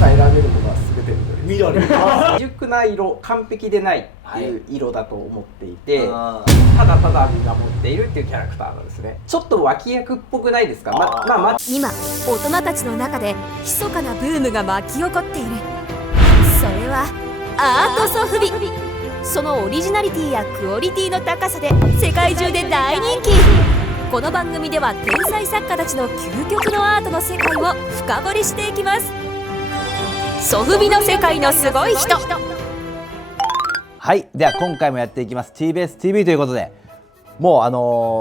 が選べるものは全て緑です。緑。未熟な色、完璧でないっていう色だと思っていて、あただただ見守っているっていうキャラクターなんですね。ちょっと脇役っぽくないですか？今大人たちの中で密かなブームが巻き起こっている。それはアートソフビ。そのオリジナリティやクオリティの高さで世界中で大人気。この番組では天才作家たちの究極のアートの世界を深掘りしていきます。ソフビの世界のすごい人。はい、では今回もやっていきます TBS TV ということで、も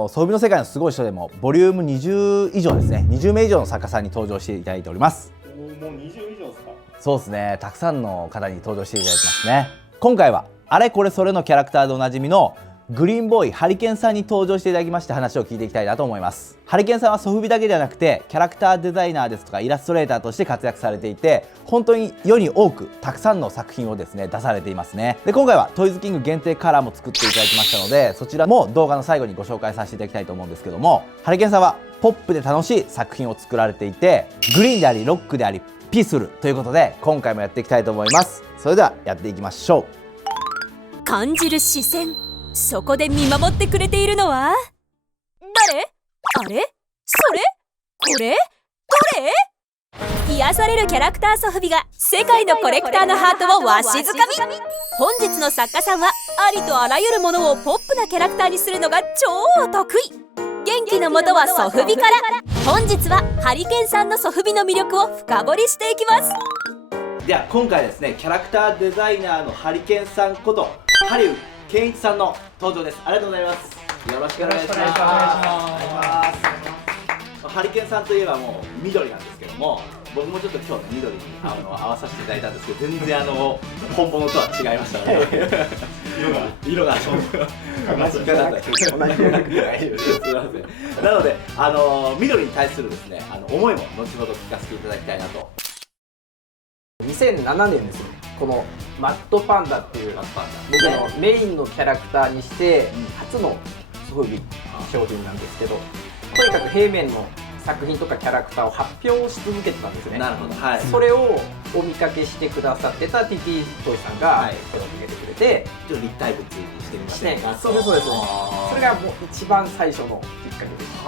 うソフビの世界のすごい人でもボリューム20以上ですね、20名以上の作家さんに登場していただいております。もう20以上ですか？そうですね、たくさんの方に登場していただいてますね。今回はあれこれそれのキャラクターでおなじみのグリーンボーイハリケーンさんに登場していただきまして話を聞いていきたいなと思います。ハリケーンさんはソフビだけではなくてキャラクターデザイナーですとかイラストレーターとして活躍されていて、本当に世に多くたくさんの作品をですね出されていますね。で今回はトイズキング限定カラーも作っていただきましたので、そちらも動画の最後にご紹介させていただきたいと思うんですけども、ハリケーンさんはポップで楽しい作品を作られていて、グリーンでありロックでありピースフルということで今回もやっていきたいと思います。それではやっていきましょう。感じる視線、そこで見守ってくれているのは誰？あれ？それ？これ？どれ？癒されるキャラクターソフビが世界のコレクターのハートをわしづかみ。本日の作家さんはありとあらゆるものをポップなキャラクターにするのが超得意。元気のもとはソフビから。本日はハリケーンさんのソフビの魅力を深掘りしていきます。では今回ですね、キャラクターデザイナーのハリケーンさんことハリウ健一さんの登場です。ありがとうございます。よろしくお願いします。ハリケーンさんといえばもう緑なんですけども、僕もちょっと今日ね緑に合わさせていただいたんですけど、全然本物とは違いましたね。色が同じじゃなくて大丈夫です。すみません。なので緑に対するですね思いも後ほど聞かせていただきたいなと。2007年ですね。このマッドパンダっていう僕のメインのキャラクターにして初のソフビ商品なんですけど、とにかく平面の作品とかキャラクターを発表し続けてたんですね。なるほど、はい。それをお見かけしてくださってた TT トイさんが声をかけてくれて、ちょっと立体物にしてみましたね。そうですそうです。それがもう一番最初のきっかけです。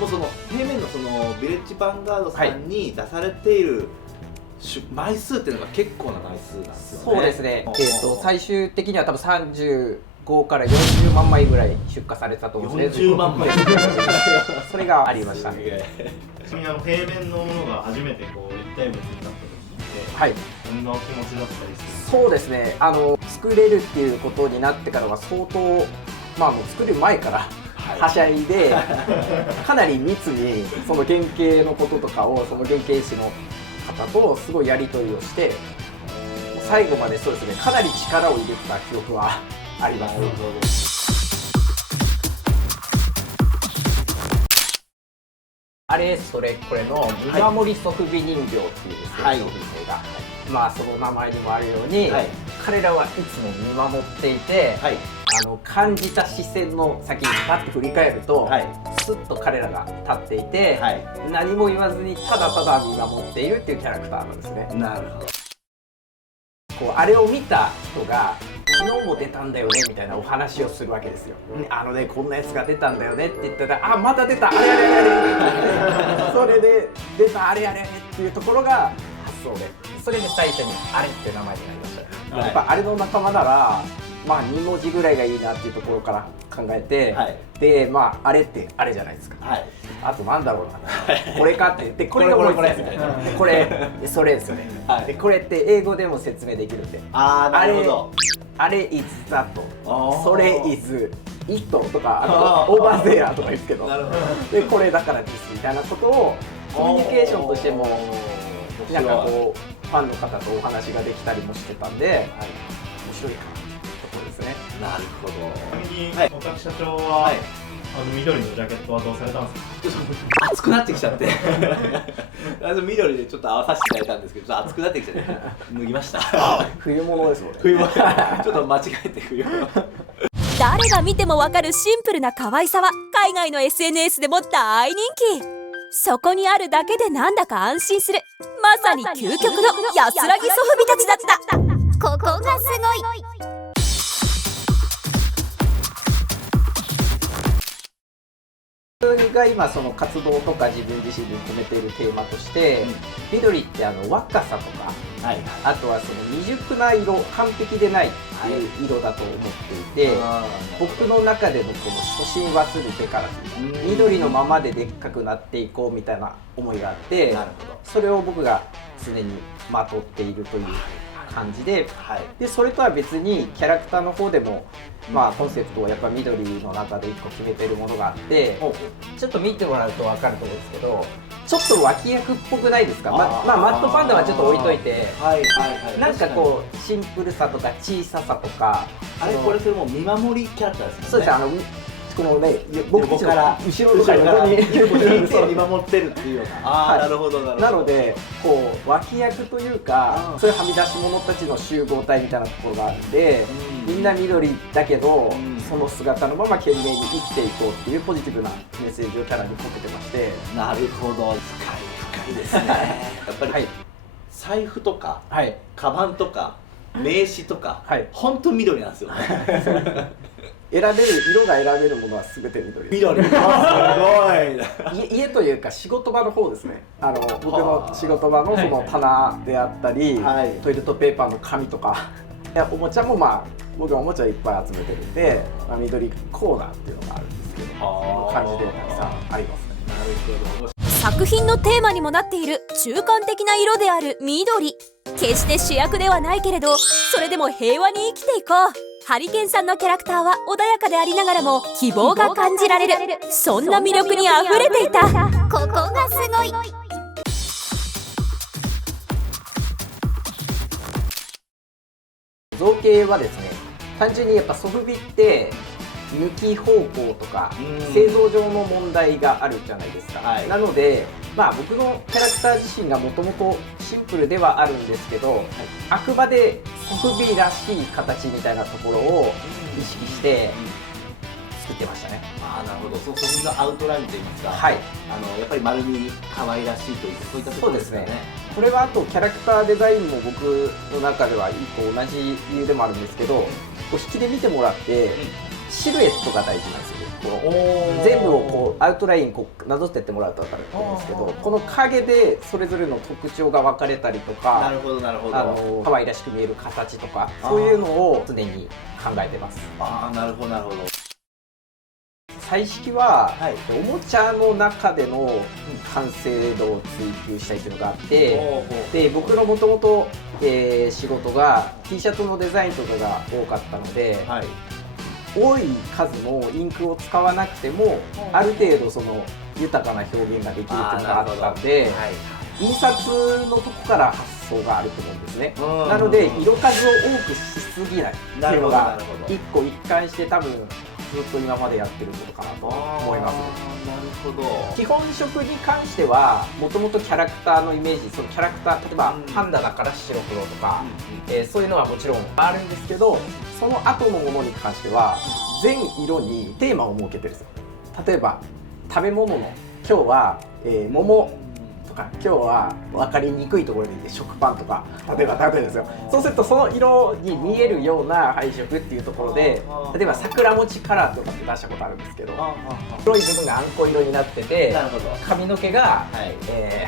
もうその平面のそのビレッジヴァンガードさんに出されている枚数っていうのが結構な枚数なんですよね。そうですね。最終的には多分35から40万枚ぐらい出荷されてたと思うんですね。40万枚それがありました。ちなみに平面のものが初めてこう立体物になった時って、はい、どんなお気持ちだったりする？そうですね。作れるっていうことになってからは相当、もう作る前からはしゃいで、かなり密にその原型のこととかをその原型師の方とすごいやり取りをして、最後までそうですね、かなり力を入れてた記憶はあります。あれそれこれの見守りソフビ人形っていうですね、商品名が、その名前にもあるように、彼らはいつも見守っていて、感じた視線の先にパッと振り返ると、スッと彼らが立っていて、何も言わずにただただ見守っているっていうキャラクターなんですね。なるほど。あれを見た人が昨日も出たんだよねみたいなお話をするわけですよ。こんなやつが出たんだよねって言ったら、あ、また出た、あれあれあれそれで出たあれあれあれっていうところが発想で、それで最初にあれっていう名前になりました。やっぱあれの仲間なら2文字ぐらいがいいなっていうところから考えて、であれってあれじゃないですか。あとなんだろうな、これかって言って、これがこれみたいな、これそれですよね。でこれって英語でも説明できるんで、なるほど。あれ is that、 それ is it とかオーバーゼアとか言うけど、でこれだからですみたいなことをコミュニケーションとしてもなんかこうファンの方とお話ができたりもしてたんで、面白いかなっていうところですね。なるほど。ちなみに大竹社長は緑のジャケットはどうされたんですか？ちょっと熱くなってきちゃって緑でちょっと合わさせていただいたんですけど、ちょっと熱くなってきちゃって脱ぎました。冬物ですもんね。冬物ちょっと間違えて冬物誰が見てもわかるシンプルな可愛さは海外の SNS でも大人気。そこにあるだけでなんだか安心する、まさに究極の安らぎソフビたちだった。ここがすごい。僕が今その活動とか自分自身で込めているテーマとして、緑って若さとか、あとはその未熟な色、完璧でないっていう色だと思っていて、僕の中でのこの初心忘れてから緑のままででっかくなっていこうみたいな思いがあって、それを僕が常にまとっているという感じで、でそれとは別にキャラクターの方でもコンセプトをやっぱ緑の中で1個決めてるものがあって、ちょっと見てもらうと分かると思うんですけど、ちょっと脇役っぽくないですか。マットパンダはちょっと置いといて、なんかこうシンプルさとか小ささとか、これそれもう見守りキャラクターですね。そうです、このね、僕たちから後ろとかに見守ってるっていうような。なるほどなるほど。なのでこう脇役というか、そういうはみ出し者たちの集合体みたいなところがあるんで、みんな緑だけど、その姿のまま懸命に生きていこうっていうポジティブなメッセージをキャラに込めてまして。なるほど、深いですね。やっぱり財布とかカバンとか名刺とか、本当緑なんですよね。選べる色が選べるものは全て緑です。緑、すごい。家というか仕事場の方ですね。僕の仕事場のその棚であったり、トイレットペーパーの紙とか、おもちゃも僕はおもちゃいっぱい集めてるんで、緑コーナーっていうのがあるんですけど、そういう感じでたくさんありますね。なるほど。作品のテーマにもなっている中間的な色である緑、決して主役ではないけれど、それでも平和に生きていこう。ハリケンさんのキャラクターは穏やかでありながらも希望が感じられる、そんな魅力にあふれていた。ここがすごい。造形はですね、単純にやっぱソフビって抜き方向とか製造上の問題があるじゃないですか。なので僕のキャラクター自身がもともとシンプルではあるんですけど、あくまでソフビらしい形みたいなところを意識して作ってましたね。なるほど。そうソフビのアウトラインといいますか、やっぱり丸み可愛らしいというか、そういったところですね。これはあとキャラクターデザインも僕の中では一個同じ理由でもあるんですけど、こう引きで見てもらってシルエットが大事なんですよ。全部をこうアウトラインなぞってってもらうと分かると思うんですけど、この影でそれぞれの特徴が分かれたりとか、可愛らしく見える形とか、そういうのを常に考えてます。なるほどなるほど。彩色は、おもちゃの中での完成度を追求したいというのがあって、で僕のもともと仕事が T シャツのデザインとかが多かったので、多い数のインクを使わなくてもある程度その豊かな表現ができるっていうのがあったんで、印刷のとこから発想があると思うんですね。なので色数を多くしすぎないっていうのが一個一貫して多分ずっと今までやってることかなと思います。なるほど。基本色に関してはもともとキャラクターのイメージ、そのキャラクター、例えばパンダだから白黒とか、そういうのはもちろんあるんですけど、その後のものに関しては全色にテーマを設けてるんですよ。例えば食べ物の今日は、桃とか、今日は分かりにくいところにいて食パンとか、例えばですよ。そうするとその色に見えるような配色っていうところで、例えば桜餅カラーとかって出したことあるんですけど、黒い部分があんこ色になってて、髪の毛が、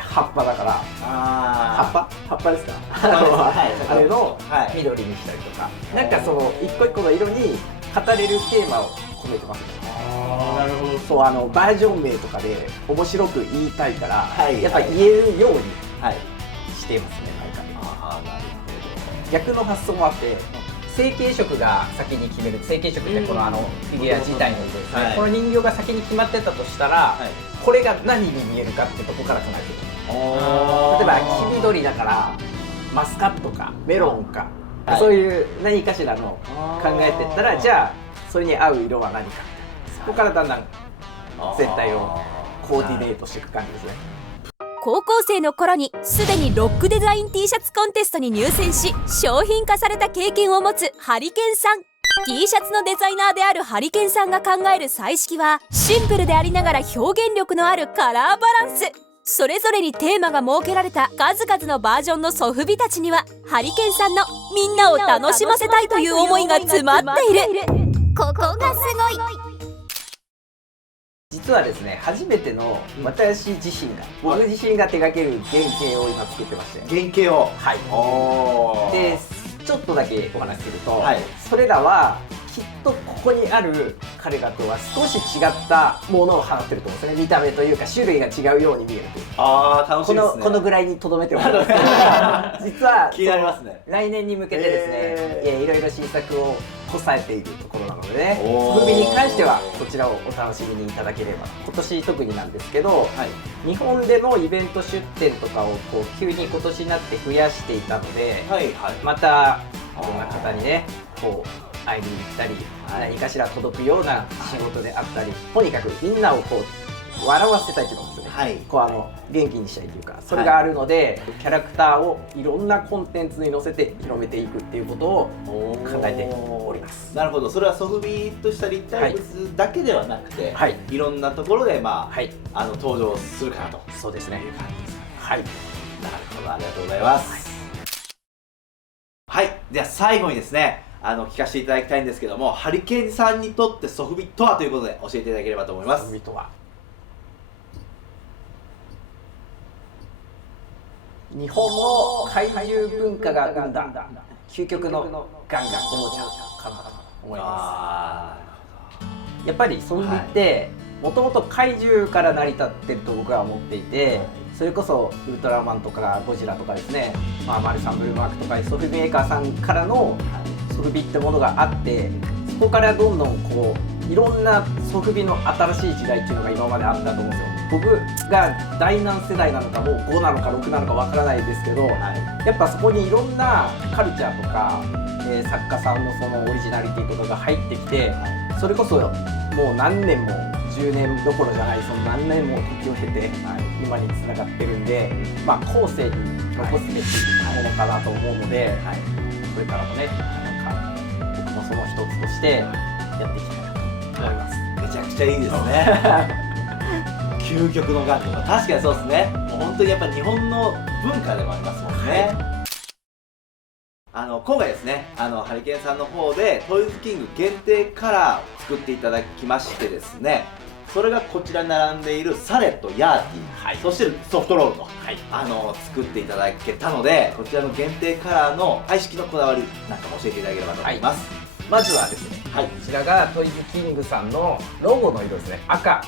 葉っぱだから、葉っぱですかあれの緑にしたりとか、なんかその一個一個の色に語れるテーマを込めてますね。なるほど。そうバージョン名とかで面白く言いたいから、やっぱり言えるようにしていますね。逆の発想もあって、成型色が先に決める。成型色ってこのフィギュア自体のですね、この人形が先に決まってたとしたら、これが何に見えるかってとこから考えていく。例えば黄緑だからマスカットかメロンか、そういう何かしらの考えていったら、じゃあそれに合う色は何か、そこからだんだん全体をコーディネートしていく感じですね。高校生の頃にすでにロックデザイン T シャツコンテストに入選し商品化された経験を持つハリケンさん。 T シャツのデザイナーであるハリケンさんが考える彩色はシンプルでありながら表現力のあるカラーバランス。それぞれにテーマが設けられた数々のバージョンのソフビたちにはハリケンさんのみんなを楽しませたいという思いが詰まっている。ここがすごい。実はですね、初めての私自身が、僕自身が手掛ける原型を今作ってまして、原型を。はい。おー。で、ちょっとだけお話しすると、はいそれらはきっとここにある彼らとは少し違ったものを放ってると思うんですね。見た目というか種類が違うように見えるという。あー、楽しいですね。このぐらいにとどめておきます実は気になりますね。来年に向けてですね、いろいろ新作をこさえているところなのでね、おーソフビに関してはこちらをお楽しみにいただければ。今年特になんですけど、はい日本でのイベント出店とかをこう急に今年になって増やしていたので、はいはい。またいろんな方にねこう会いに行ったり、はい何かしら届くような仕事であったり、とにかくみんなをこう笑わせたいというのですね、はいこう元気にしたいというか、それがあるので、キャラクターをいろんなコンテンツに載せて広めていくっていうことを考えております。なるほど。それはソフビとした立体物だけではなくて、はいいろんなところでまあ、はい、登場するかなとそうですねいう感じですかね。はい、なるほど、ありがとうございます。はい、では最後にですね、聞かせていただきたいんですけども、ハリケーンさんにとってソフビとはということで教えていただければと思います。ソフビとは日本の怪獣文化が生んだ究極のガンガンおもちゃかなと思いまあす。やっぱりソフビってもともと怪獣から成り立ってると僕は思っていて、それこそウルトラマンとかゴジラとかですね、マルサンブルマークとかソフビメーカーさんからのソフビってものがあって、そこからどんどんこういろんなソフビの新しい時代っていうのが今まであったと思うんですよ。僕が第何世代なのかもう5なのか6なのかわからないですけど、やっぱそこにいろんなカルチャーとか、作家さんのそのオリジナリティとかが入ってきて、それこそもう何年も10年どころじゃない、その何年も時を経て、今につながってるんで、後世に残すべきものかなと思うので、これからもね、僕もその一つとしてやっていきたいなと思います。めちゃくちゃいいですね。究極のガンガン、確かにそうですね。もう本当にやっぱ日本の文化でもありますもんね。今回ですね、ハリケーンさんの方でトイズキング限定カラーを作っていただきましてですね、それがこちらに並んでいるサレット、ヤーティ、そしてソフトロールと、作っていただけたので、こちらの限定カラーの配色のこだわりなんかも教えていただければと思います。まずはですね、こちらがトイズキングさんのロゴの色ですね。赤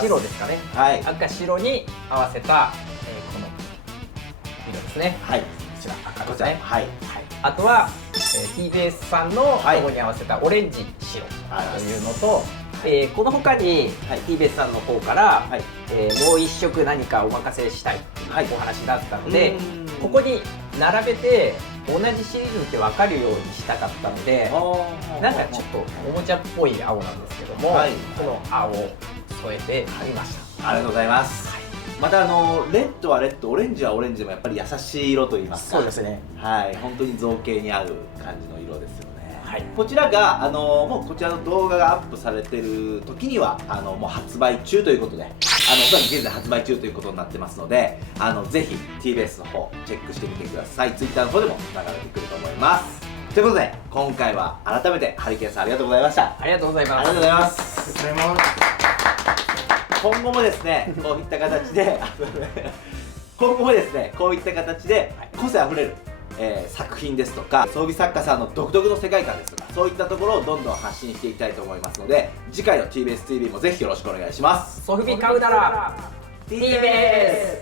白ですかね。赤白に合わせた、この色ですね。こちら赤ですね。あとは、TBS さんのロゴに合わせたオレンジ白というのと、この他に TBS さんの方から、もう一色何かお任せしたいというお話だったので、ここに並べて同じシリーズって分かるようにしたかったので、なんかちょっとおもちゃっぽい青なんですけども、この青を添えてみました。ありがとうございます。またレッドはレッド、オレンジはオレンジでもやっぱり優しい色と言いますか、そうですね。本当に造形に合う感じの色ですよね。こちらがもうこちらの動画がアップされてる時にはもう発売中ということで、おそらく現在発売中ということになってますので、ぜひ TBS の方チェックしてみてください。 Twitter の方でも流れてくると思います。ということで今回は改めてハリケーンさんありがとうございました。ありがとうございます。ありがとうございます。今後もですね、こういった形でこういった形で個性あふれる、作品ですとか装備作家さんの独特の世界観ですとか、そういったところをどんどん発信していきたいと思いますので、次回の TBS TV もぜひよろしくお願いします。ソフビ買うなら TBS